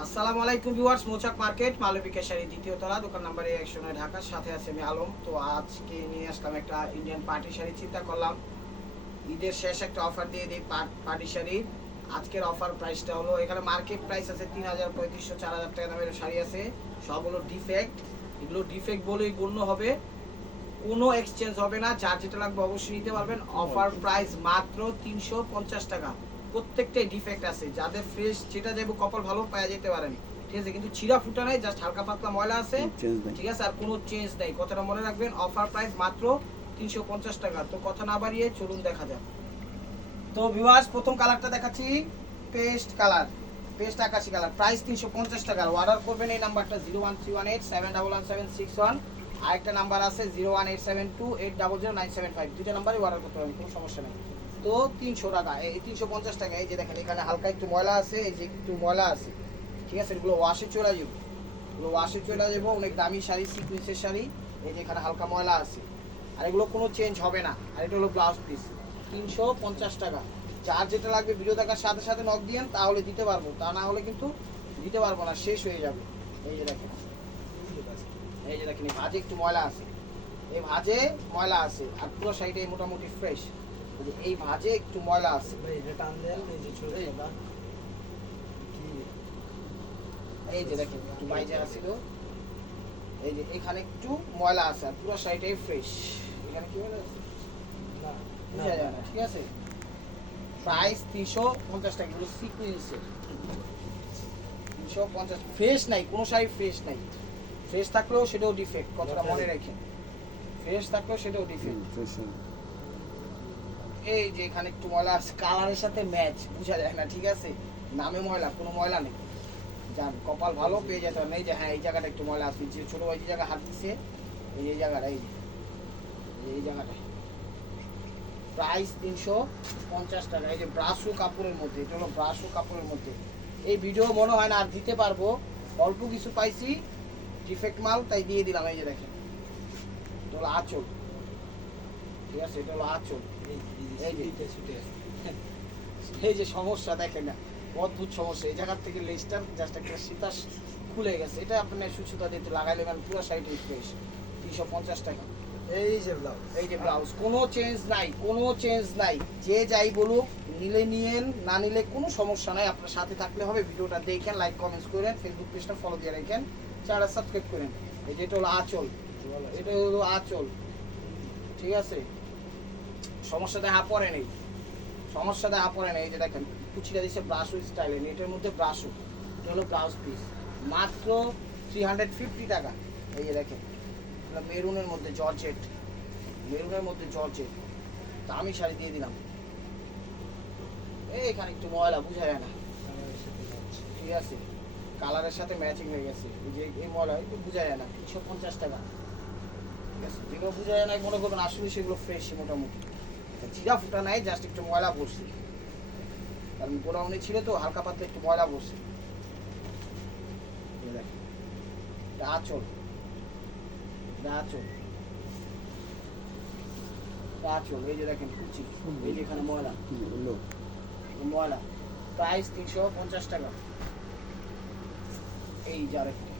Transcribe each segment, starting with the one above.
আসসালামু আলাইকুম viewers Mouchak market Malabika sari দ্বিতীয় তলা দোকান নাম্বার একশো নয় ঢাকার সাথে আছে আমি আলম। তো আজকে নিয়ে আসলাম একটা ইন্ডিয়ান পার্টি শাড়ি চিন্তা করলাম। ঈদের শেষ একটা অফার দিয়ে দিই পার্টি শাড়ি। আজকের অফার প্রাইসটা হলো এখানে মার্কেট প্রাইস আছে তিন হাজার পঁয়ত্রিশশো চার হাজার টাকা দামের শাড়ি আছে। সবগুলো ডিফেক্ট এগুলো ডিফেক্ট বলেই গণ্য হবে। কোনো এক্সচেঞ্জ হবে না যার যেটা লাগবে অবশ্যই নিতে পারবেন। অফার প্রাইস মাত্র তিনশো পঞ্চাশ টাকা। প্রত্যেকটাই ডিফেক্ট আছে। যাদের ফ্রেশ যেটা যাব কপাল ভালো পাওয়া যেতে পারেন ঠিক আছে কিন্তু চিরা ফুটা নাই জাস্ট হালকা পাতলা ময়লা আছে। ঠিক আছে আর কোনো চেঞ্জ নেই। কথাটা মনে রাখবেন অফার প্রাইস মাত্র তিনশো পঞ্চাশ টাকা। তো কথা না বাড়িয়ে চলুন দেখা যাক। তো ভিউয়ার্স প্রথম কালারটা দেখাচ্ছি পেস্ট কালার পেস্ট আকাশি কালার প্রাইস তিনশো পঞ্চাশ টাকার। অর্ডার করবেন এই নাম্বারটা zero one three one eight seven double one seven six one আরেকটা নাম্বার আছে zero one eight seven two eight double zero nine seven five দুটো নাম্বারই অর্ডার করতে পারেন কোনো সমস্যা নেই। তো তিনশো টাকা। এই তিনশো পঞ্চাশ টাকা, এই যে দেখেন, এখানে হালকা একটু ময়লা আছে, এই যে একটু ময়লা আছে। ঠিক আছে, এগুলো ওয়াশে চলে যাব এগুলো ওয়াশে চলে যাব অনেক দামি শাড়ি সিকুয়েন্সের শাড়ি, এই যে এখানে হালকা ময়লা আছে। আর এগুলো কোনো চেঞ্জ হবে না। আর এটা হলো ব্লাউজ পিস তিনশো পঞ্চাশ টাকা। যার যেটা লাগবে ভিডিও দেখার সাথে সাথে নক দিয়েন তাহলে দিতে পারব। তা না হলে কিন্তু দিতে পারব না, শেষ হয়ে যাবে। এই যে দেখেন। এই যে দেখেন ভাজে একটু ময়লা আছে। এই ভাজে ময়লা আছে। আর পুরো সাইডে মোটামুটি ফ্রেশ এই ভাজে একটু ময়লা আছে। এই। এই যে দেখেন একটু বাইজে আসছিল এই যে এখানে একটু ময়লা আছে আর পুরো সাইডটাই ফ্রেশ এখানে কি ময়লা আছে? বোঝা যায় না ঠিক আছে? প্রাইস তিনশো পঞ্চাশ টাকা এগুলো সিকুয়েন্সের তিনশো পঞ্চাশ ফ্রেশ নাই কোনো শাড়ি ফ্রেশ নাই। ফ্রেশ থাকলেও সেটাও ডিফেক্ট কথাটা মনে রাখেন। ফ্রেশ থাকলেও সেটাও ডিফেক্ট এই যে এখানে একটু ময়লা আছে কালারের সাথে ম্যাচ, বোঝা যায় না, ঠিক আছে? নামে ময়লা, কোনো ময়লা নেই। যান কপাল ভালো, পেয়ে যেতে হবে এই যে হ্যাঁ এই জায়গাটা একটু ময়লা আছে। যে ছোটো ভাই যে জায়গা হাত দিছে, এই এই জায়গাটা, এই এই জায়গাটা। প্রাইস তিনশো পঞ্চাশ টাকা। এই যে, ব্রাশু কাপড়ের মধ্যে, এটা হলো ব্রাশু কাপড়ের মধ্যে। এই ভিডিও মনে হয় না আর দিতে পারব। অল্প কিছু পাইছি, ডিফেক্ট মাল, তাই দিয়ে দিলাম। এই যে দেখেন, এটা হলো ঠিক আছে, এটা হলো আঁচল। এই যে এই যে সমস্যা দেখেন না অদ্ভুত সমস্যা। এই জায়গার থেকে লেজটার জাস্ট একটা সীতাস খুলে গেছে। এটা আপনার সুসুতা দিতে লাগাইলে মানে পুরো সাইড ফ্রেশ তিনশো পঞ্চাশ টাকা। এই যে ব্লাউজ এই যে ব্লাউজ কোনো চেঞ্জ নাই কোনো চেঞ্জ নাই। যে যাই বলুক নিলে নিয়েন না নিলে কোনো সমস্যা নাই। আপনার সাথে থাকলে হবে। ভিডিওটা দেখেন লাইক কমেন্টস করেন ফেসবুক পেজটা ফলো দিয়ে রাখেন চ্যানেলটা সাবস্ক্রাইব করেন। এই যে এটা হলো আঁচল। এটা হলো আচল। ঠিক আছে? সমস্যা দেখা পড়ে নেই। সমস্যা দেখা পড়ে নেই যে দেখেন, কুচিটা দিচ্ছে ব্রাশু স্টাইলে নেটের মধ্যে ব্রাশু এটা হলো ব্লাউজ পিস মাত্র থ্রি হান্ড্রেড ফিফটি টাকা। এই যে দেখেন মেরুনের মধ্যে জর্জেট, মেরুনের মধ্যে জর্জেট। তা আমি শাড়ি দিয়ে দিলাম। এই এখানে একটু ময়লা, বোঝা যায় না। ঠিক আছে, কালারের সাথে ম্যাচিং হয়ে গেছে। যে এই ময়লা একটু বোঝা যায় না, তিনশো পঞ্চাশ টাকা। ঠিক আছে, যেগুলো বোঝা যায় না, মনে করবেন আসলে সেগুলো ফ্রেশ মোটামুটি। চিরা ফুটা নাই জাস্ট একটু ময়লা পড়ছে কারণ গোডাউনে ছিল তো হালকা পাতলা একটু ময়লা এটা আঁচল। আঁচল। আঁচল এই যে দেখেন কুচি এই যে এখানে ময়লা। ময়লা প্রাইস তিনশো পঞ্চাশ টাকা। এই যে আরেকটা।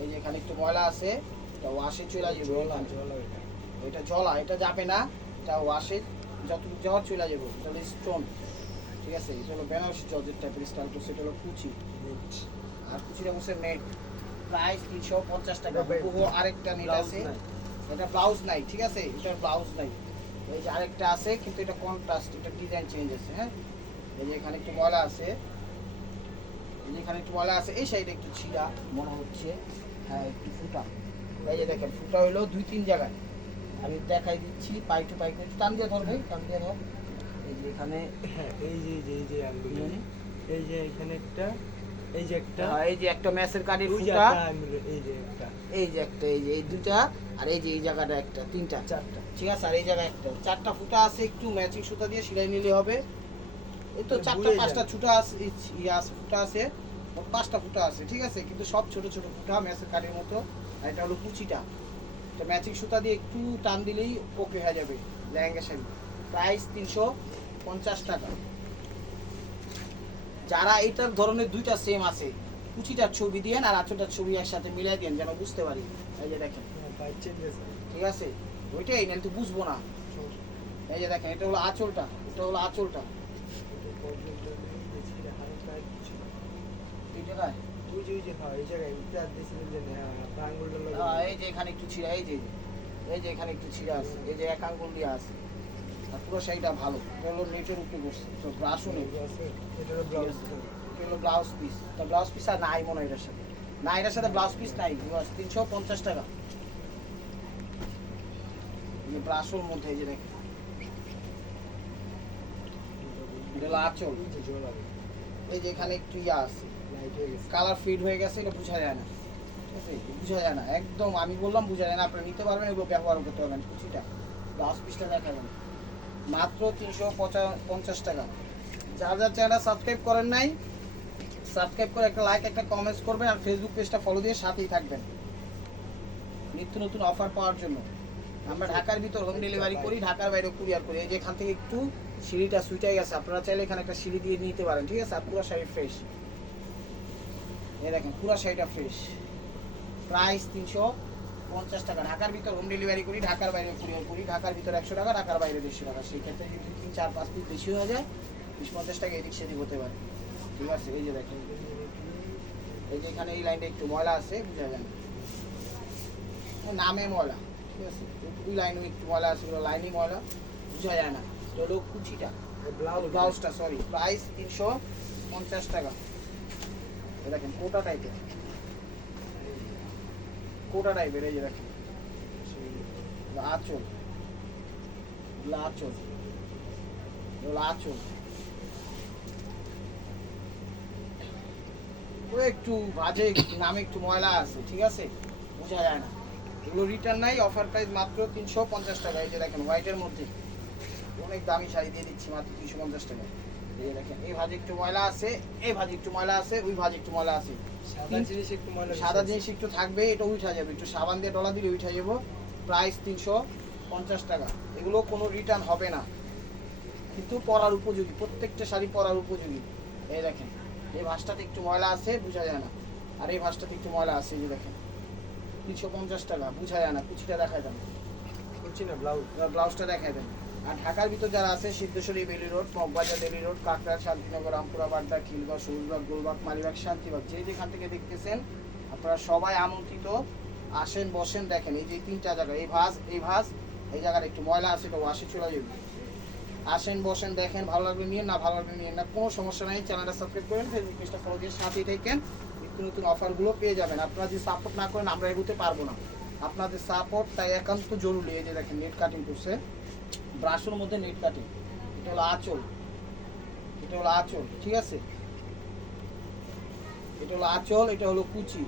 এই যে এখানে একটু ময়লা আছে। এটা ওয়াশে চলে যাবে। এটা জলা এটা যাবে না এটা ওয়াশে যতটুকু যাওয়ার চলে যাবে এটা হলো স্টোন ঠিক আছে? এটা হলো বেনারসি জর্জের টাইপের স্টাইল তো সেটা হলো কুচি। আর কুচিটা বসে নেট প্রাইস তিনশো পঞ্চাশ টাকা এটা হুবহু আরেকটা নেট আছে। এটা ব্লাউজ নাই ঠিক আছে? এটার ব্লাউজ নাই। এই যে আরেকটা আছে কিন্তু এটা কন্ট্রাস্ট এটা ডিজাইন চেঞ্জ আছে হ্যাঁ? এই যে এখানে একটু ময়লা আছে। এখানে একটু ময়লা আছে এই সাইডে একটু ছিঁড়া মনে হচ্ছে। হ্যাঁ একটু ফুটা। এই যে দেখেন ফুটা হইল দুই তিন জায়গায়। আমি দেখাই দিচ্ছি পাই টু পাই একটু টান দিয়ে ধর ভাই টান দিয়ে ধর। এই যে এখানে হ্যাঁ এই যে এই যে এই যে আঙ্গুল এই যে এখানে একটা এই যে একটা। হ্যাঁ, এই যে একটা ওই যে ফুটা এই যে একটা। এই যে একটা এই যে এই দুটা আর এই যে এই জায়গাটা একটা তিনটা। চারটা। ঠিক আছে আর এই জায়গায় একটা। চারটা ফুটা আছে একটু ম্যাচিং সুতা দিয়ে সেলাই নিলে হবে। এই তো চারটা পাঁচটা। ছুটা আছে ইয়ে আছে ফুটা আছে। পাঁচটা ফুটা আছে ঠিক আছে? কিন্তু সব ছোট ছোট ফুটা ম্যাচের কাঠের মতো। আর এটা হলো কুচিটা। তো ম্যাচিং সুতা দিয়ে একটু টান দিলেই ওকে হয়ে যাবে লেহেঙ্গা শাড়ি প্রাইস তিনশো পঞ্চাশ টাকা। যারা এইটার ধরনের দুইটা সেম আছে কুচিটার ছবি দিয়েন আর আঁচলটার ছবি একসাথে মিলাই দেন যেন বুঝতে পারি। এই যে দেখেন। আছে ঠিক আছে? ওইটাই নাহলে তো বুঝব না। এই যে দেখেন এটা হলো আঁচলটা এটা হলো আঁচলটা। এই জায়গায়? ওই যে ওই যে হ্যাঁ এই জায়গায় উঠতে দিয়েছিলেন যে হ্যাঁ আঙ্গুলটা আহ, এই যে এখানে একটু ছিঁড়া এই যে এই যে এখানে একটু ছিঁড়া আছে এই যে এক আঙ্গুল দিয়ে আছে আর পুরো শাড়িটা ভালো। এটা হলো নেটের উপরে বসছে তো ব্রাশও নেই। আছে এটারও ব্লাউজ এটা হলো ব্লাউজ পিস তা ব্লাউজ পিস আর নাই মনে হয় এটার সাথে। না এটার সাথে ব্লাউজ পিস নাই তিনশো পঞ্চাশ টাকা। ব্রাশোর মধ্যে এই যে দেখেন। এটা হলো আঁচল এই যে এখানে একটু ইয়া আছে। কালার ফিড হয়ে গেছে, এটা বোঝা যায় না। ঠিক বোঝা যায় না। একদম আমি বললাম, বোঝা যায় না। আপনারা নিতে পারবেন, এগুলো ব্যবহার করতে পারবেন। কুচিটা ব্লাউজ পিসটা দেখাবেন মাত্র তিনশো পঞ্চাশ টাকা। যার যার চ্যানেলটা সাবস্ক্রাইব করেন নাই সাবস্ক্রাইব করে একটা লাইক একটা কমেন্টস করবেন আর ফেসবুক পেজটা ফলো দিয়ে সাথেই থাকবেন। নিত্য নতুন অফার পাওয়ার জন্য। আমরা ঢাকার ভিতর হোম ডেলিভারি করি, ঢাকার বাইরে কুরিয়ার করি। এই যে এখান থেকে একটু সিঁড়িটা সুইটাই গেছে, আপনারা চাইলে এখানে একটা সিঁড়ি দিয়ে নিতে পারেন। ঠিক আছে? আর পুরো শাড়ি ফ্রেশ এই দেখেন, পুরো শাড়িটা ফ্রেশ প্রাইস তিনশো পঞ্চাশ টাকা। ঢাকার ভিতর হোম ডেলিভারি করি, ঢাকার বাইরে কুরিয়ার করি, ঢাকার ভিতর একশো টাকা, ঢাকার বাইরে দেড়শো টাকা। সেই ক্ষেত্রে যদি তিন, চার, পাঁচ পিস বেশি হয়ে যায়, বিশ, পঞ্চাশ টাকা এদিক সেদিক হতে পারে। ঠিক আছে? এই যে দেখেন। এই যে এখানে এই লাইনটা একটু ময়লা আছে, বোঝা যায় নামে ময়লা, ঠিক আছে? ওই লাইনও একটু ময়লা আছে লাইনই ময়লা, বোঝা যায় না। তো হলো কুচিটা ব্লাউজ ব্লাউজটা সরি প্রাইস তিনশো পঞ্চাশ টাকা। কোটা টাইপের কোটা টাইপের এই আঁচল। আঁচল। আঁচল। ও একটু বাজে নামে একটু ময়লা আছে, ঠিক আছে? বোঝা যায় না। এগুলো রিটার্ন নাই অফার প্রাইস মাত্র তিনশো পঞ্চাশ টাকা, এই যে দেখেন হোয়াইটের মধ্যে। অনেক দামি শাড়ি দিয়ে দিচ্ছি, মাত্র তিনশো পঞ্চাশ টাকা। এই দেখেন এই ভাজে একটু ময়লা আছে এই ভাজে একটু ময়লা আছে ওই ভাজে একটু ময়লা আছে। সাদা জিনিস একটু ময়লা সাদা জিনিস একটু থাকবে এটা উঠা যাবে একটু সাবান দিয়ে ডলা দিলে উঠা যাব। প্রাইস তিনশো পঞ্চাশ টাকা। এগুলো কোনো রিটার্ন হবে না। কিন্তু পরার উপযোগী প্রত্যেকটা শাড়ি পরার উপযোগী। এই দেখেন এই ভাঁজটাতে একটু ময়লা আছে বোঝা যায় না। আর এই ভাঁজটাতে একটু ময়লা আছে এই দেখেন। তিনশো পঞ্চাশ টাকা বোঝা যায় না কুচিটা দেখায় দেন। বলছি না ব্লাউজ। ব্লাউজটা দেখায় দেন। আর ঢাকার ভিতর যারা আছে, Siddheswari Bailey road Moghbazar Bailey road কাকড়া শান্তিনগর রামপুরা বাড্ডা, খিলগড়, সবুজবাগ, গোলবাগ, মালিবাগ, শান্তিবাগ, যে যেখান থেকে দেখতেছেন, আপনারা সবাই আমন্ত্রিত। আসেন, বসেন, দেখেন, এই যে তিনটা জায়গা, এই ভাস এই ভাস এই জায়গার একটু ময়লা আছে এটা ওয়াশে চলে যাবে। আসেন, বসেন, দেখেন, ভালো লাগবে নিয়ে না ভালো লাগবে নিয়ে না, কোনো সমস্যা নেই, চ্যানেলটা সাবস্ক্রাইব করেন ফেসবুক পেজটা ফলো দিয়ে সাথেই থাকেন, নিত্য নতুন অফারগুলো পেয়ে যাবেন। আপনারা যদি সাপোর্ট না করেন, আমরা এগোতে পারব না। আপনাদের সাপোর্ট তাই একান্ত জরুরি, এই যে দেখেন নেট কাটিং করছে। ব্রাশের মধ্যে নেট কাটিং এটা হলো আঁচল। এটা হলো আঁচল, ঠিক আছে? এটা হলো আঁচল, এটা হলো কুচি।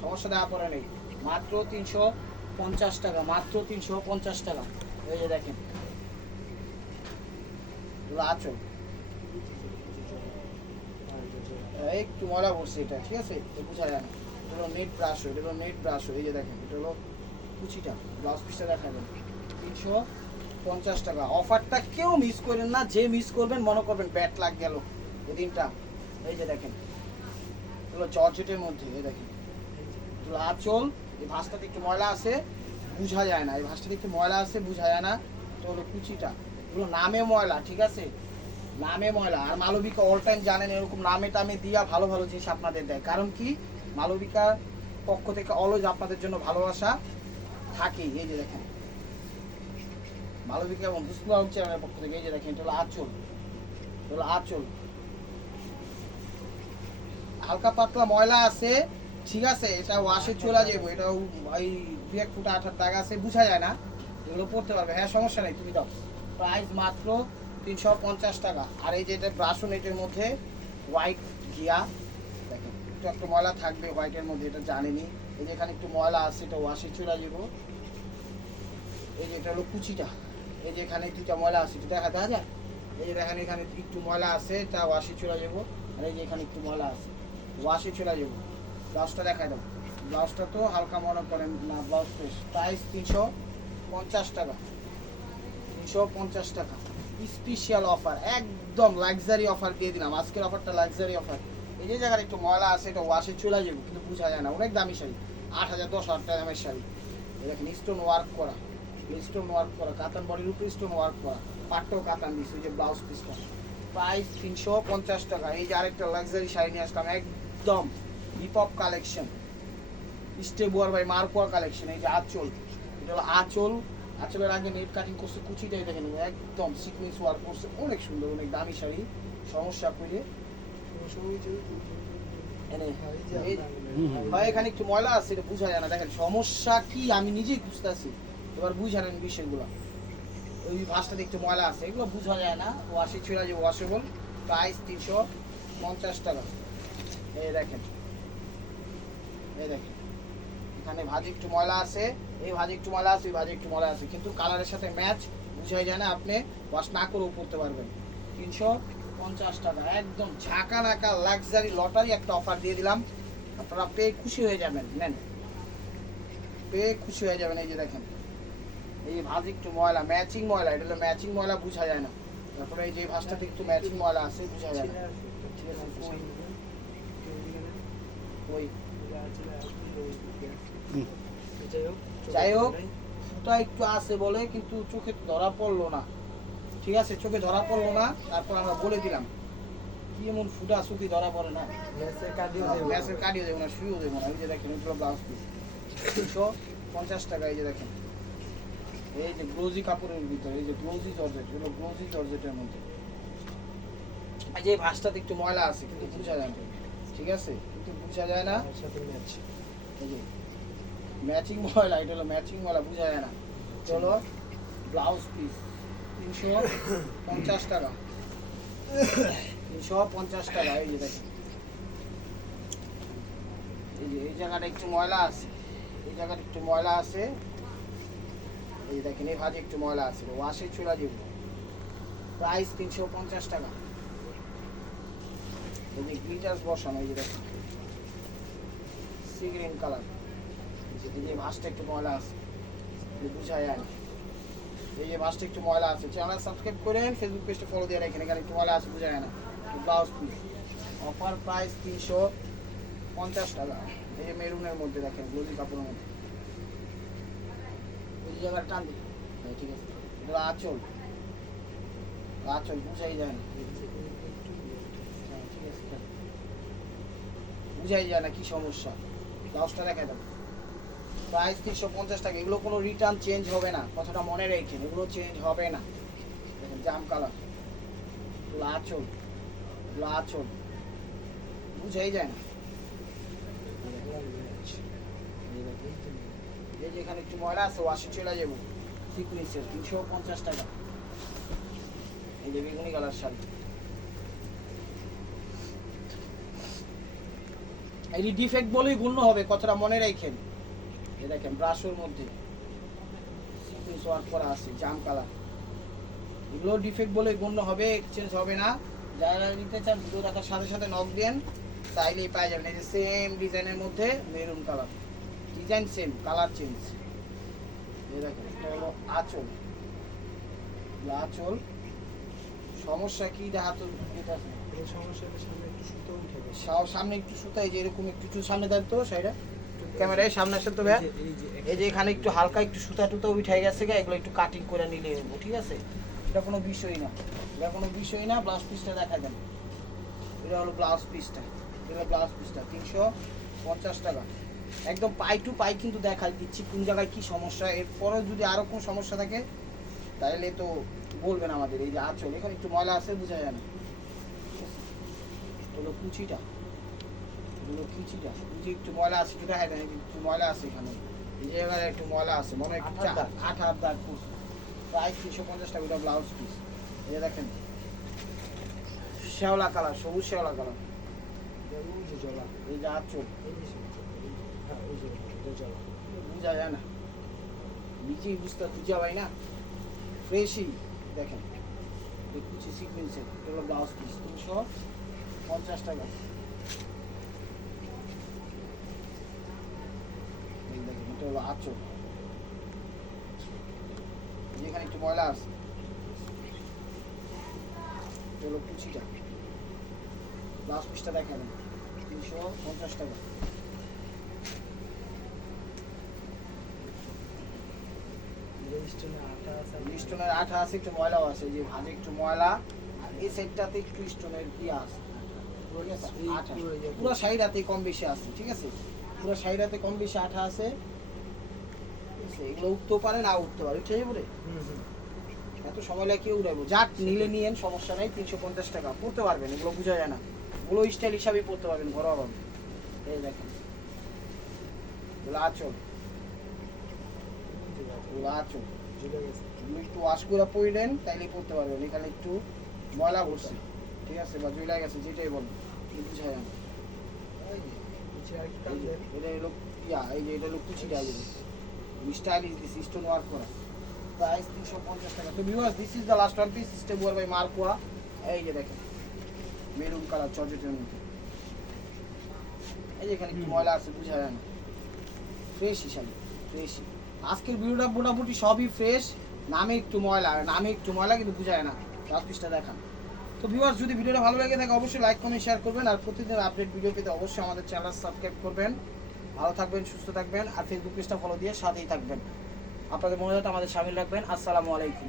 সমস্যা দেওয়া পড়ে নেই। মাত্র তিনশো পঞ্চাশ টাকা, মাত্র তিনশো পঞ্চাশ টাকা। এই যে দেখেন। আঁচল। একটু ময়লা পড়ছে এটা, ঠিক আছে? বোঝা যায় না। এটা হলো নেট ব্রাশ এটা হলো নেট ব্রাশ এই যে দেখেন। এটা হলো কুচিটা ব্লাউজ পিসটা দেখাবেন। তিনশো পঞ্চাশ টাকা। অফারটা কেউ মিস করেন না, যে মিস করবেন, মনে করবেন ব্যাট লাগ গেল এই দিনটা। এই যে দেখেন, এগুলো জর্জেটের মধ্যে, এই দেখেন। এগুলো আঁচল, এই ভাঁজটাতে একটু ময়লা আছে, বোঝা যায় না। এই ভাঁজটাতে একটু ময়লা আছে, বোঝা যায় না। তো হলো কুচিটা। এগুলো নামে ময়লা, ঠিক আছে? নামে ময়লা। আর মালবিকা অল টাইম জানেন, এরকম নামে টামে দিয়া ভালো ভালো জিনিস আপনাদের দেয়। কারণ কি? মালবিকার পক্ষ থেকে অলজ আপনাদের জন্য ভালোবাসা থাকে এই যে দেখেন মালবিকা এবং হুসনুল আলম চ্যানেলের পক্ষ থেকে। এই যে দেখেন, এটা হলো আঁচল। হলো আঁচল। হালকা পাতলা ময়লা আছে, ঠিক আছে, এটা ওয়াশে চলে যাব। এটা ওই দু এক ফুটা আঠার দাগ আছে, বোঝা যায় না। এগুলো পড়তে পারবে। হ্যাঁ সমস্যা নেই, তুমি দাও। প্রাইস মাত্র তিনশো পঞ্চাশ টাকা। আর এই যে এটা ব্রাশন এটার মধ্যে, হোয়াইট ঘিয়া দেখেন, একটু একটু ময়লা থাকবে হোয়াইটের মধ্যে, এটা জানেনি। এই যে এখানে একটু ময়লা আছে, এটা ওয়াশে চলে যাব। এই যে এটা হলো কুচিটা। এই যে এখানে দুইটা ময়লা আছে এটা দেখা দেখা যায়? এই যে দেখেন এখানে একটু ময়লা আছে এটা ওয়াশে চলে যাব। আর এই যে এখানে একটু ময়লা আছে, ওয়াশে চলে যাব। ব্লাউজটা দেখা দাও। ব্লাউজটা তো হালকা মনে করেন না, ব্লাউজ ফ্রেশ প্রাইস তিনশো পঞ্চাশ টাকা। তিনশো পঞ্চাশ টাকা। স্পেশাল অফার, একদম লাক্সারি অফার দিয়ে দিলাম। আজকের অফারটা লাক্সারি অফার। এই যে জায়গার একটু ময়লা আছে, এটা ওয়াশে চলে যাবে, কিন্তু বোঝা যায় না। অনেক দামি শাড়ি। আট হাজার, দশ হাজার টাকা দামের শাড়ি। দেখেন স্টোন ওয়ার্ক করা। স্টোন ওয়ার্ক করা, কাতান বডির উপরে স্টোন ওয়ার্ক করা, পাটটাও কাতান দিচ্ছে যে ব্লাউজ পিসটা প্রাইস তিনশো পঞ্চাশ টাকা, এই যে আরেকটা লাক্সারি শাড়ি নিয়ে আসলাম, একদম হিপহপ কালেকশন স্টেবুয়ার বাই মার্কোয়ার কালেকশন এই যে আঁচল। এটা হলো আঁচল। আঁচলের আগে নেট কাটিং করছে কুচিটাই দেখেন একদম সিকোয়েন্স ওয়ার্ক করছে, অনেক সুন্দর, অনেক দামি শাড়ি, সমস্যা করে এখানে একটু ময়লা আছে, এটা বোঝা যায় না, দেখেন সমস্যা কি, আমি নিজেই বুঝতেছি এবার বুঝানেন বিষয়গুলো। ওই ভাসটাতে দেখতে ময়লা আছে, এগুলো বোঝা যায় না। ওয়াশে ছিল যে ওয়াশেবল প্রাইস তিনশো পঞ্চাশ টাকা। এই দেখেন। এই দেখেন। এখানে ভাজি একটু ময়লা আছে, এই ভাজি একটু ময়লা আছে এই ভাজি একটু ময়লা আছে। কিন্তু কালারের সাথে ম্যাচ বুঝাই যায় না, আপনি ওয়াশ না করেও পড়তে পারবেন। তিনশো পঞ্চাশ টাকা, একদম ঝাঁকা নাকা লাক্সারি লটারি একটা অফার দিয়ে দিলাম। আপনারা পেয়ে খুশি হয়ে যাবেন, নেন। পেয়ে খুশি হয়ে যাবেন, এই যে দেখেন। এই ভাজ একটু ময়লা ম্যাচিং ময়লা এটা হলো ম্যাচিং ময়লা বোঝা যায় না। তারপরে এই যে ভাজটাতে একটু ম্যাচিং ময়লা আছে বোঝা যায় না। ওই। যাই হোক ফুটা একটু আছে বলে কিন্তু চোখে ধরা পড়ল না। ঠিক আছে চোখে ধরা পড়ল না তারপর আমরা বলে দিলাম। কি এমন ফুটা চোখে ধরা পড়ে না? গ্যাসের কাটিয়ে দেবো। না শুয়েও দেবো না। এই যে দেখেন ব্লাউজ পিস। তিনশো পঞ্চাশ টাকা এই যে দেখেন। এই যে গ্লোজি কাপড়ের ভিতরে এই যে গ্লোজি জর্জেট এগুলো গ্লোজি জর্জেটের মধ্যে। এই যে ভাসটাতে একটু ময়লা আছে কিন্তু বোঝা যায় না। ঠিক আছে? কিন্তু বোঝা যায় না? এই যে ম্যাচিং ময়লা এটা হলো ম্যাচিং ময়লা বোঝা যায় না। চলো ব্লাউজ পিস তিনশো পঞ্চাশ টাকা। তিনশো পঞ্চাশ টাকা এই যে দেখেন। এই যে এই জায়গাটা একটু ময়লা আছে এই জায়গাটা একটু ময়লা আছে। এই দেখেন, এই ভাজে একটু ময়লা আছে ওয়াশে চুলা দিব। প্রাইস তিনশো পঞ্চাশ টাকা। এই যে গ্লিটার্স বসানো, এই যে দেখেন। সি গ্রিন কালার এই যে ভাঁজটা একটু ময়লা আছে, এই বুঝা যায় না এই যে ভাঁজটা একটু ময়লা আছে চ্যানেল সাবস্ক্রাইব করেন ফেসবুক পেজটা ফলো দিয়ে রাখেন, এখানে একটু ময়লা আছে বুঝা যায় না ব্লাউজ পিস অফার প্রাইস তিনশো পঞ্চাশ টাকা। এই যে মেরুনের মধ্যে দেখেন গলি কাপড়ের মধ্যে। জায়গায় টান দিই হ্যাঁ, ঠিক আছে। এগুলো আঁচল। আঁচল বুঝাই যায় না। হ্যাঁ, ঠিক আছে, বুঝাই যায় না কি সমস্যা। ব্লাউজটা দেখা যাবে। প্রাইস তিনশো পঞ্চাশ টাকা। এগুলো কোনো রিটার্ন চেঞ্জ হবে না। কথাটা মনে রেখেন এগুলো চেঞ্জ হবে না। দেখেন জাম কালার এগুলো আঁচল। এগুলো আঁচল। বুঝাই যায় না। এই যে এখানে একটু ময়লা আছে ওয়াশে চলে যাব। সিকুয়েন্সের তিনশো পঞ্চাশ টাকা। এই যে বেগুনি কালার শাড়ি। এটি ডিফেক্ট বলেই গণ্য হবে কথাটা মনে রাখেন। এই দেখেন ব্রাশের মধ্যে। সিকুয়েন্স ওয়ার্ক করা আছে জাম কালার এগুলো ডিফেক্ট বলে গণ্য হবে এক্সচেঞ্জ হবে না। যারা নিতে চান ভিডিও দেখার সাথে সাথে নক দেন তাইলেই পাই যাবেন এই যে সেম ডিজাইনের মধ্যে maroon colour design same colour change. এই দেখেন এটা হলো আঁচল। আঁচল সমস্যা কি? দেখা তো এটা সামনে একটু সুতাই যে এরকম একটু একটু সামনে দেন তো সাইডে। ক্যামেরায় সামনে আসেন তো ভাইয়া। এই যে এখানে একটু হালকা একটু সুতা টুতা উঠাই গেছে গা এগুলো একটু কাটিং করে নিলে হব ঠিক আছে? এটা কোনো বিষয় না। এটা কোনো বিষয় না ব্লাউজ পিসটা দেখা যাবে। এটা হলো ব্লাউজ পিসটা এটা ব্লাউজ পিসটা তিনশো পঞ্চাশ টাকা। একদম পাই টু পাই কিন্তু দেখাই দিচ্ছি কোন জায়গায় কি সমস্যা এরপরে যদি আরও কোনো সমস্যা থাকে তাহলে তো বলবেন আমাদের এই যে আচল এখানে একটু ময়লা আছে বোঝা যায় না হলো কুচিটা হলো কুচিটা কুচি একটু ময়লা আছে কি দেখা যায় একটু ময়লা আছে এখানে। এই জায়গায় একটু ময়লা আছে মনে হয় একটু আঠার দাগ। পড়ছে প্রাইস তিনশো পঞ্চাশ টাকা ব্লাউজ পিস। এই দেখেন শ্যাওলা কালার সবুজ শ্যাওলা কালার। এই যে আচল বুঝা যায় না নিজেই বুঝতে বুঝা পাই না ফ্রেশই দেখেন কুচি সিকুয়েন্সের এটা ব্লাউজ পিস তিনশো পঞ্চাশ টাকা দেখেন এটা হলো আচল যেখানে একটু ময়লা আছে এটা হলো কুচিটা লাস্ট পিসটা দেখেন তিনশো পঞ্চাশ টাকা স্টোনে আটা আছে স্টোনের আঠা আছে। একটু ময়লাও আছে যে ভাজে একটু ময়লা আর এই সাইডটাতে একটু স্টোনের ইয়ে আছে। পুরো সাইডাতে কম বেশি আছে ঠিক আছে? পুরো সাইডাতে কম বেশি আঠা আছে? এগুলো উঠতেও পারে না উঠতে পারে উঠে যাবে। এত সময় লাগে কেউ উড়াবো? যাক নিলে নিয়েন সমস্যা নাই তিনশো পঞ্চাশ টাকা। পড়তে পারবেন এগুলো বোঝা যায় না। ওগুলো স্টাইল হিসাবেই পড়তে পারবেন ঘরোয়াভাবে এই দেখেন। এগুলো আচল। এগুলো আচল। একটু ওয়াশ করে পড়লেন তাইলে পড়তে পারবেন। এখানে একটু ময়লা ভরছে ঠিক আছে? বা জয়লা গেছে যেটাই বলেন। কিন্তু বোঝা যায় না ওই যে, নিচে আরেকটা এই যে, দেন। এটা হলো ইয়া এই যে এটা হলো কুচিটা এই যে স্টাইলিশ দিস স্টোন ওয়ার্ক করা। প্রাইস তিনশো পঞ্চাশ টাকা। তো viewers this is the last one piece step war by মার্কোয়া এই যে দেখেন মেরুন কালার চর্চটের মধ্যে। এই যে এখানে একটু ময়লা আছে বোঝা যায় না ফ্রেশ হিসাবে ফ্রেশ আজকের ভিডিওটা মোটামুটি সবই ফ্রেশ নামে একটু ময়লা, নামে একটু ময়লা কিন্তু বোঝা যায় না লাস্ট পিসটা দেখান। তো ভিউয়ার্স যদি ভিডিওটা ভালো লাগে থাকে, অবশ্যই লাইক কমেন্ট শেয়ার করবেন, আর প্রতিদিন আপডেট ভিডিও পেতে অবশ্যই আমাদের চ্যানেল সাবস্ক্রাইব করবেন। ভালো থাকবেন, সুস্থ থাকবেন, আর ফেসবুক পেজটা ফলো দিয়ে সাথেই থাকবেন। আপনাদের মনে আমাদের সামিল রাখবেন। আসসালামু আলাইকুম।